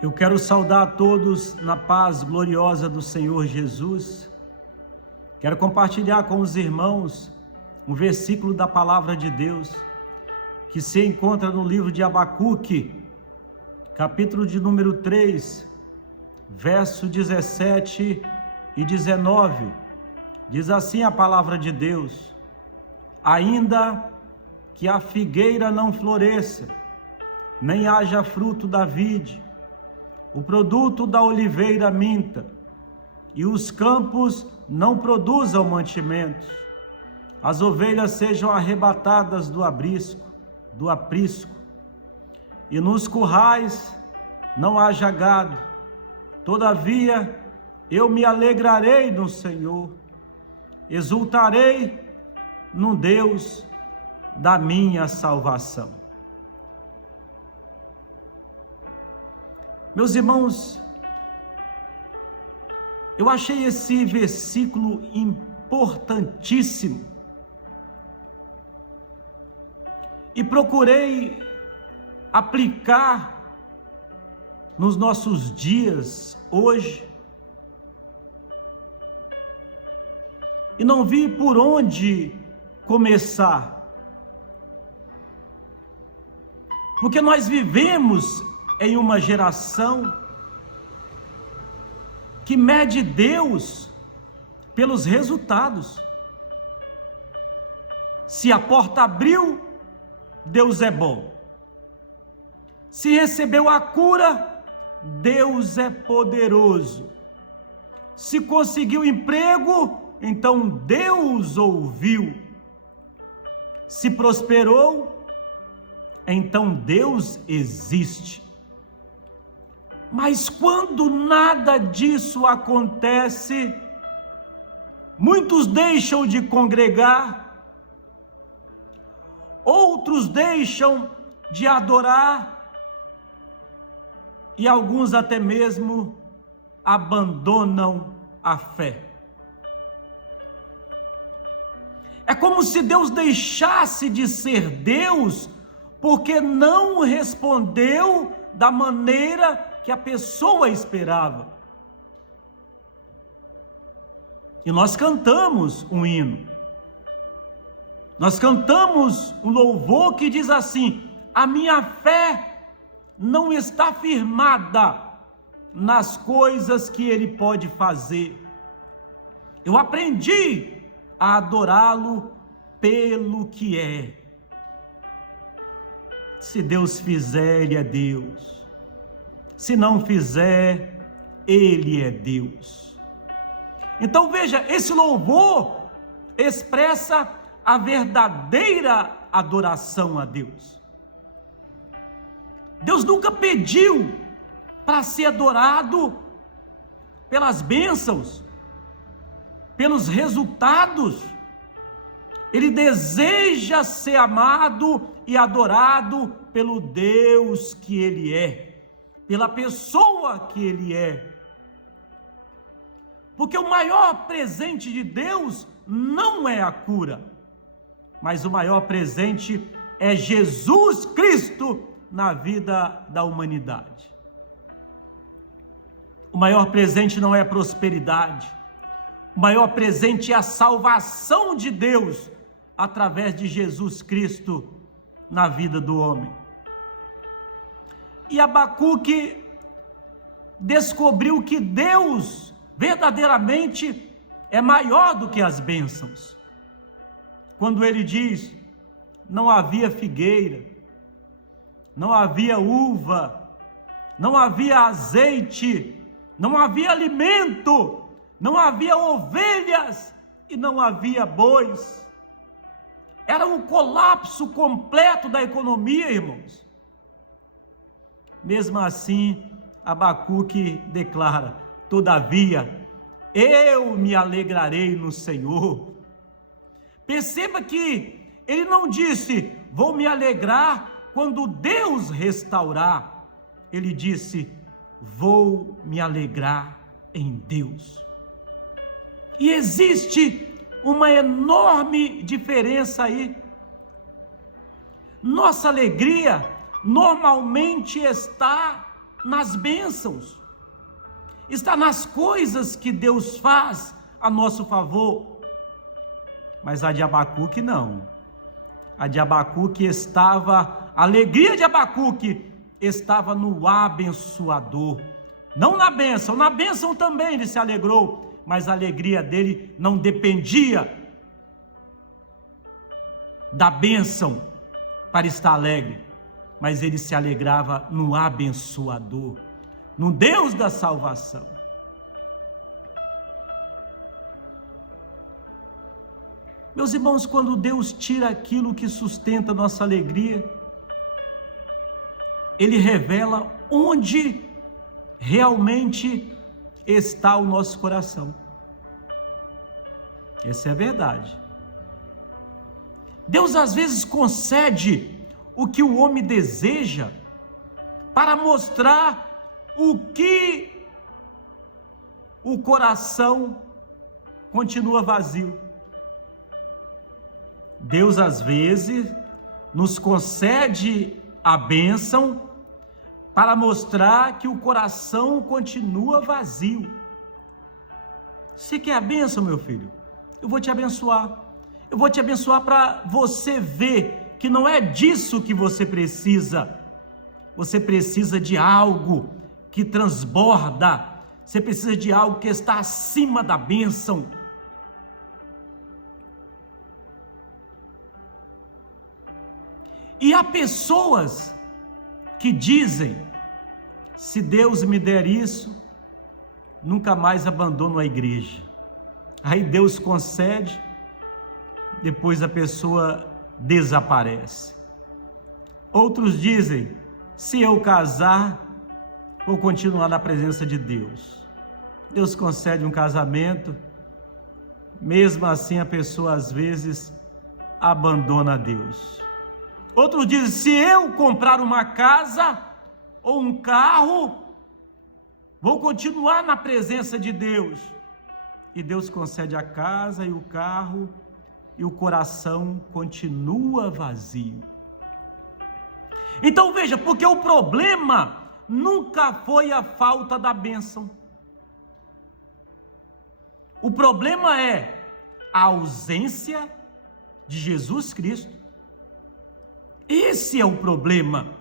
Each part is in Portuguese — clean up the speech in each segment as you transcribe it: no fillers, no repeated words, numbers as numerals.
Eu quero saudar a todos na paz gloriosa do Senhor Jesus. Quero compartilhar com os irmãos um versículo da palavra de Deus que se encontra no livro de Abacuque, capítulo de número 3, verso 17 e 19. Diz assim a palavra de Deus: ainda que a figueira não floresça, nem haja fruto da vide, o produto da oliveira minta, e os campos não produzam mantimentos, as ovelhas sejam arrebatadas do aprisco, e nos currais não haja gado, todavia eu me alegrarei no Senhor, exultarei no Deus da minha salvação. Meus irmãos, eu achei esse versículo importantíssimo e procurei aplicar nos nossos dias hoje, e não vi por onde começar, porque nós vivemos em uma geração que mede Deus pelos resultados. Se a porta abriu, Deus é bom. Se recebeu a cura, Deus é poderoso. Se conseguiu emprego, então Deus ouviu. Se prosperou, então Deus existe. Mas quando nada disso acontece, muitos deixam de congregar, outros deixam de adorar, e alguns até mesmo abandonam a fé. É como se Deus deixasse de ser Deus, porque não respondeu da maneira que a pessoa esperava. E nós cantamos um hino, nós cantamos um louvor que diz assim: a minha fé não está firmada nas coisas que Ele pode fazer. Eu aprendi a adorá-lo pelo que é. Se Deus fizer, Ele é Deus. Se não fizer, Ele é Deus. Então veja, esse louvor expressa a verdadeira adoração a Deus. Deus nunca pediu para ser adorado pelas bênçãos, pelos resultados. Ele deseja ser amado e adorado pelo Deus que Ele é, pela pessoa que Ele é. Porque o maior presente de Deus não é a cura, mas o maior presente é Jesus Cristo na vida da humanidade. O maior presente não é a prosperidade, o maior presente é a salvação de Deus através de Jesus Cristo na vida do homem. E Abacuque descobriu que Deus verdadeiramente é maior do que as bênçãos. Quando ele diz: não havia figueira, não havia uva, não havia azeite, não havia alimento, não havia ovelhas e não havia bois. Era um colapso completo da economia, irmãos. Mesmo assim, Abacuque declara: todavia, eu me alegrarei no Senhor. Perceba que ele não disse: vou me alegrar quando Deus restaurar. Ele disse: vou me alegrar em Deus. E existe uma enorme diferença aí. Nossa alegria normalmente está nas bênçãos, está nas coisas que Deus faz a nosso favor. Mas a de Abacuque não. A de Abacuque estava, a alegria de Abacuque estava no abençoador, não na bênção também ele se alegrou, mas a alegria dele não dependia da bênção para estar alegre, mas ele se alegrava no abençoador, no Deus da salvação. Meus irmãos, quando Deus tira aquilo que sustenta nossa alegria, Ele revela onde realmente está o nosso coração. Essa é a verdade. Deus às vezes concede o que o homem deseja para mostrar o que o coração continua vazio. Deus às vezes nos concede a bênção para mostrar que o coração continua vazio. Você quer a bênção, meu filho? Eu vou te abençoar. Eu vou te abençoar para você ver que não é disso que você precisa. Você precisa de algo que transborda. Você precisa de algo que está acima da bênção. E há pessoas que dizem: se Deus me der isso, nunca mais abandono a igreja. Aí Deus concede, depois a pessoa desaparece. Outros dizem: se eu casar, vou continuar na presença de Deus. Deus concede um casamento, mesmo assim a pessoa às vezes abandona Deus. Outros dizem: se eu comprar uma casa ou um carro, vou continuar na presença de Deus. E Deus concede a casa e o carro, e o coração continua vazio. Então veja, porque o problema nunca foi a falta da bênção. O problema é a ausência de Jesus Cristo. Esse é o problema.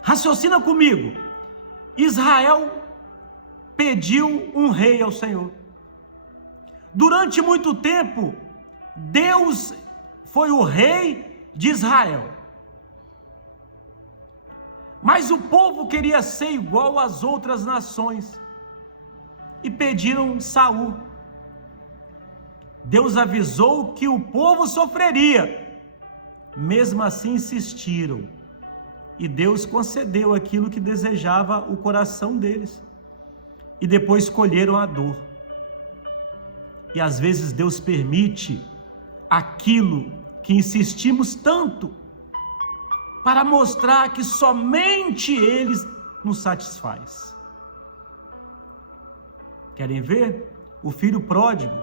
Raciocina comigo. Israel pediu um rei ao Senhor. Durante muito tempo, Deus foi o rei de Israel. Mas o povo queria ser igual às outras nações e pediram Saul. Deus avisou que o povo sofreria. Mesmo assim insistiram, e Deus concedeu aquilo que desejava o coração deles, e depois escolheram a dor. E às vezes Deus permite aquilo que insistimos tanto, para mostrar que somente Ele nos satisfaz. Querem ver? O filho pródigo.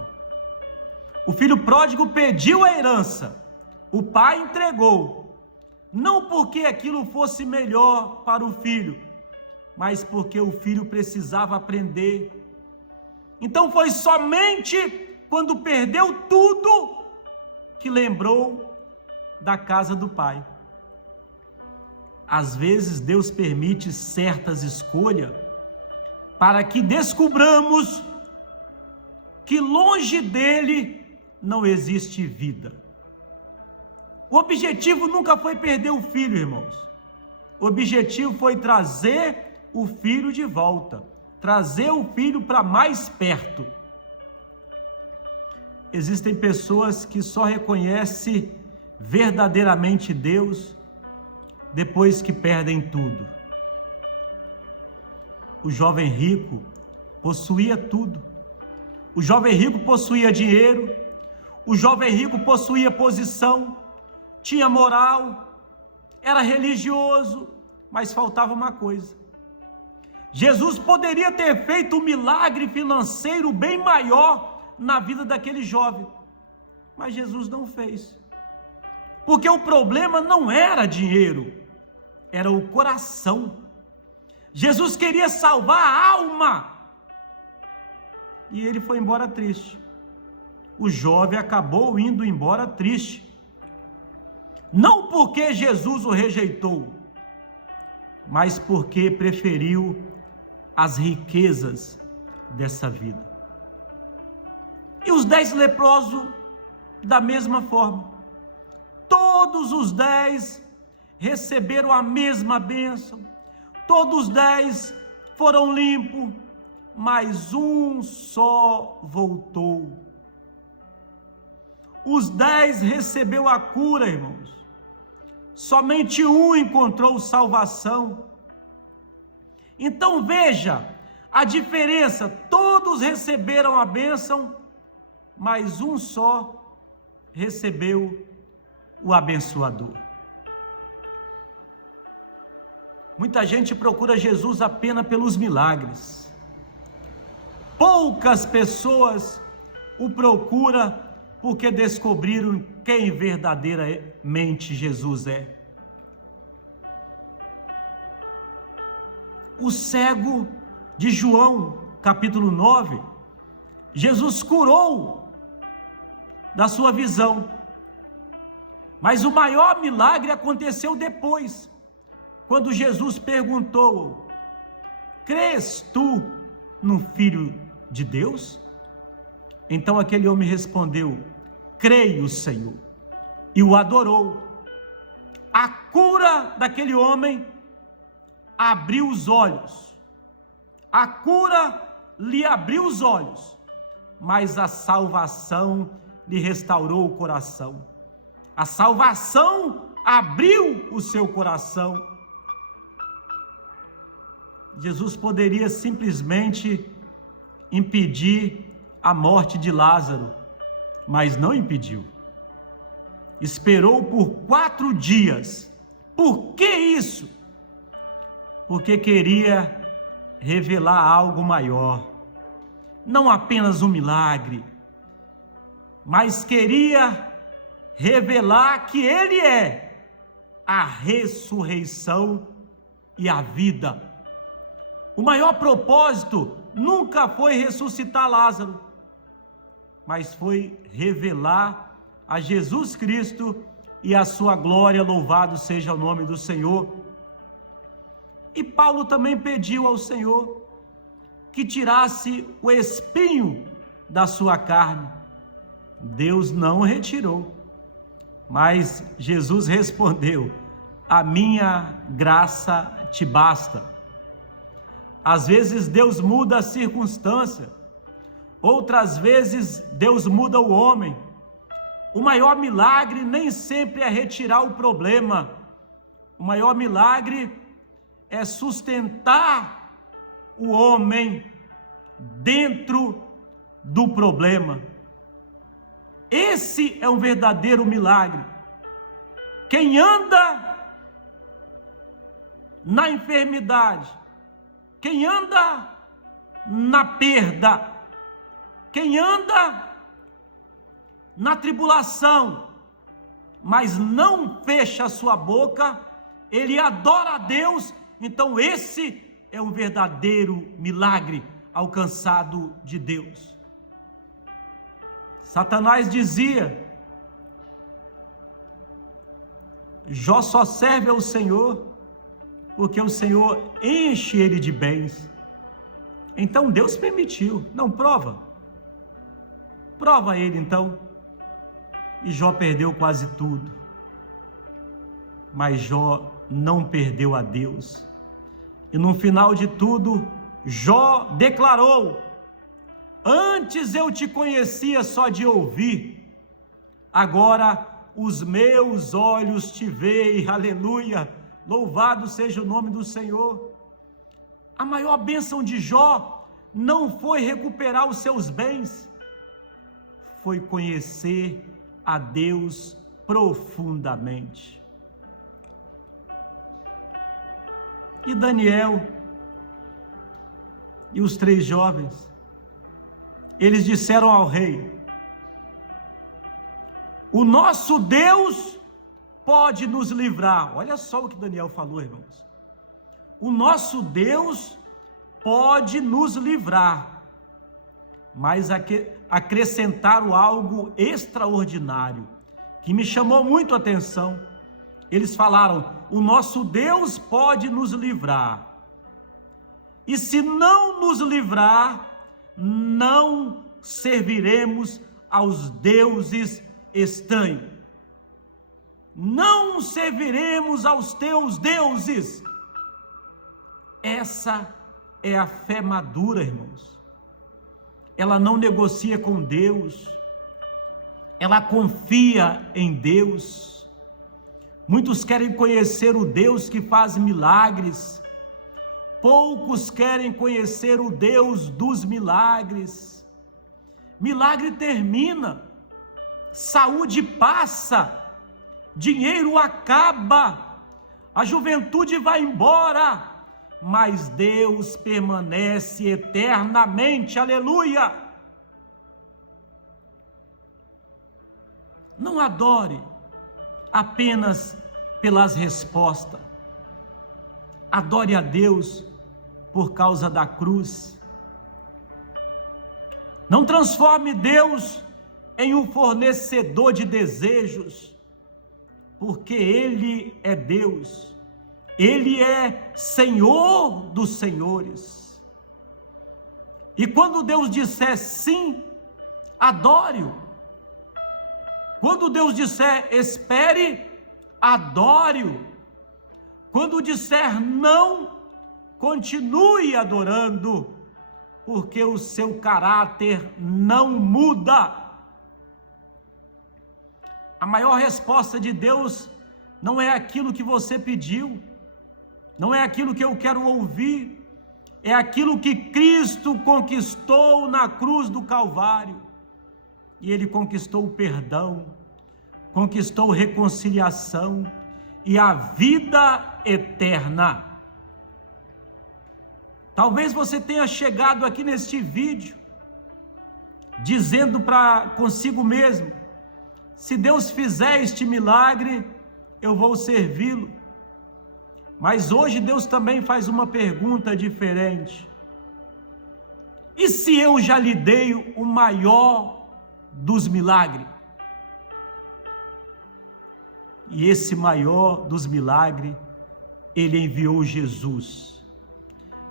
O filho pródigo pediu a herança, o pai entregou, não porque aquilo fosse melhor para o filho, mas porque o filho precisava aprender. Então foi somente quando perdeu tudo que lembrou da casa do pai. Às vezes Deus permite certas escolhas para que descubramos que longe dele não existe vida. O objetivo nunca foi perder o filho, irmãos. O objetivo foi trazer o filho de volta, trazer o filho para mais perto. Existem pessoas que só reconhecem verdadeiramente Deus depois que perdem tudo. O jovem rico possuía tudo. O jovem rico possuía dinheiro, o jovem rico possuía posição, tinha moral, era religioso, mas faltava uma coisa. Jesus poderia ter feito um milagre financeiro bem maior na vida daquele jovem, mas Jesus não fez, porque o problema não era dinheiro, era o coração. Jesus queria salvar a alma. E ele foi embora triste. O jovem acabou indo embora triste. Não porque Jesus o rejeitou, mas porque preferiu as riquezas dessa vida. E os 10 leprosos, da mesma forma. Todos os 10 receberam a mesma bênção. Todos os 10 foram limpos, mas um só voltou. Os 10 recebeu a cura, irmãos. Somente um encontrou salvação. Então veja a diferença. Todos receberam a bênção, mas um só recebeu o abençoador. Muita gente procura Jesus apenas pelos milagres. Poucas pessoas o procuram porque descobriram quem verdadeiramente Jesus é. O cego de João, capítulo 9, Jesus curou da sua visão. Mas o maior milagre aconteceu depois, quando Jesus perguntou: crês tu no Filho de Deus? Então aquele homem respondeu: creio, Senhor, e o adorou. A cura daquele homem abriu os olhos. A cura lhe abriu os olhos, mas a salvação lhe restaurou o coração. A salvação abriu o seu coração. Jesus poderia simplesmente impedir a morte de Lázaro, mas não impediu. Esperou por 4 dias. Por que isso? Porque queria revelar algo maior. Não apenas um milagre, mas queria revelar que Ele é a ressurreição e a vida. O maior propósito nunca foi ressuscitar Lázaro, mas foi revelar a Jesus Cristo e a sua glória. Louvado seja o nome do Senhor. E Paulo também pediu ao Senhor que tirasse o espinho da sua carne. Deus não retirou, mas Jesus respondeu: a minha graça te basta. Às vezes Deus muda a circunstância, outras vezes Deus muda o homem. O maior milagre nem sempre é retirar o problema. O maior milagre é sustentar o homem dentro do problema. Esse é um verdadeiro milagre. Quem anda na enfermidade, quem anda na perda, quem anda na tribulação, mas não fecha a sua boca, ele adora a Deus. Então esse é um verdadeiro milagre alcançado de Deus. Satanás dizia: Jó só serve ao Senhor porque o Senhor enche ele de bens. Então Deus permitiu. Não, prova ele então. E Jó perdeu quase tudo, mas Jó não perdeu a Deus. E no final de tudo, Jó declarou: antes eu te conhecia só de ouvir, agora os meus olhos te veem. Aleluia, louvado seja o nome do Senhor. A maior bênção de Jó não foi recuperar os seus bens, foi conhecer a Deus profundamente. E Daniel e os 3 jovens, eles disseram ao rei: o nosso Deus pode nos livrar. Olha só o que Daniel falou, irmãos. o nosso Deus pode nos livrar, mas acrescentaram algo extraordinário, que me chamou muito a atenção. Eles falaram: o nosso Deus pode nos livrar, e se não nos livrar, não serviremos aos deuses estranhos. Não serviremos aos teus deuses. Essa é a fé madura, irmãos. Ela não negocia com Deus, ela confia em Deus. Muitos querem conhecer o Deus que faz milagres, poucos querem conhecer o Deus dos milagres. Milagre termina, saúde passa, dinheiro acaba, a juventude vai embora, mas Deus permanece eternamente, aleluia! Não adore apenas pelas respostas, adore a Deus por causa da cruz. Não transforme Deus em um fornecedor de desejos, porque Ele é Deus, Ele é Senhor dos senhores. E quando Deus disser sim, adore-o. Quando Deus disser espere, adore-o. Quando disser não, continue adorando, porque o seu caráter não muda. A maior resposta de Deus não é aquilo que você pediu, não é aquilo que eu quero ouvir, é aquilo que Cristo conquistou na cruz do Calvário. E Ele conquistou o perdão, conquistou reconciliação e a vida eterna. Talvez você tenha chegado aqui neste vídeo dizendo para consigo mesmo: se Deus fizer este milagre, eu vou servi-lo. Mas hoje Deus também faz uma pergunta diferente: e se eu já lhe dei o maior dos milagres? E esse maior dos milagres, Ele enviou Jesus.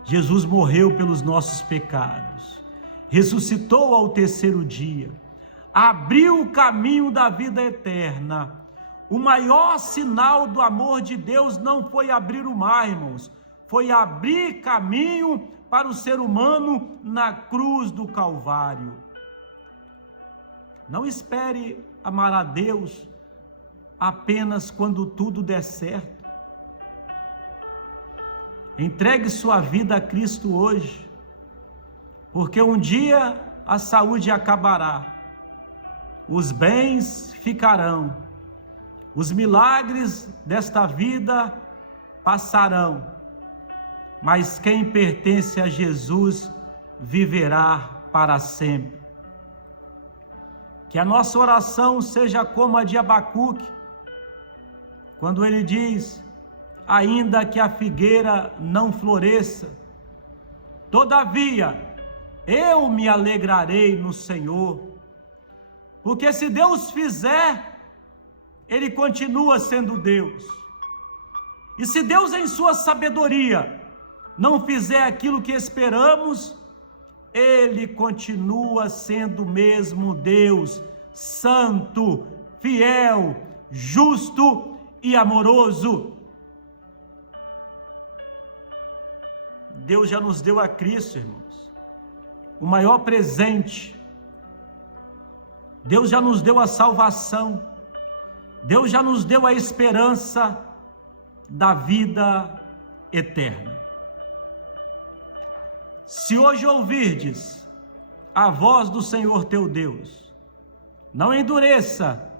Jesus morreu pelos nossos pecados, ressuscitou ao terceiro dia, abriu o caminho da vida eterna. O maior sinal do amor de Deus não foi abrir o mar, irmãos, foi abrir caminho para o ser humano na cruz do Calvário. Não espere amar a Deus apenas quando tudo der certo. Entregue sua vida a Cristo hoje, porque um dia a saúde acabará, os bens ficarão, os milagres desta vida passarão, mas quem pertence a Jesus viverá para sempre. Que a nossa oração seja como a de Abacuque, quando ele diz: ainda que a figueira não floresça, todavia eu me alegrarei no Senhor, porque se Deus fizer, Ele continua sendo Deus. E se Deus em sua sabedoria não fizer aquilo que esperamos, Ele continua sendo o mesmo Deus, santo, fiel, justo e amoroso. Deus já nos deu a Cristo, irmãos, o maior presente. Deus já nos deu a salvação. Deus já nos deu a esperança da vida eterna. Se hoje ouvirdes a voz do Senhor teu Deus, não endureça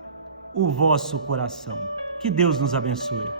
o vosso coração. Que Deus nos abençoe.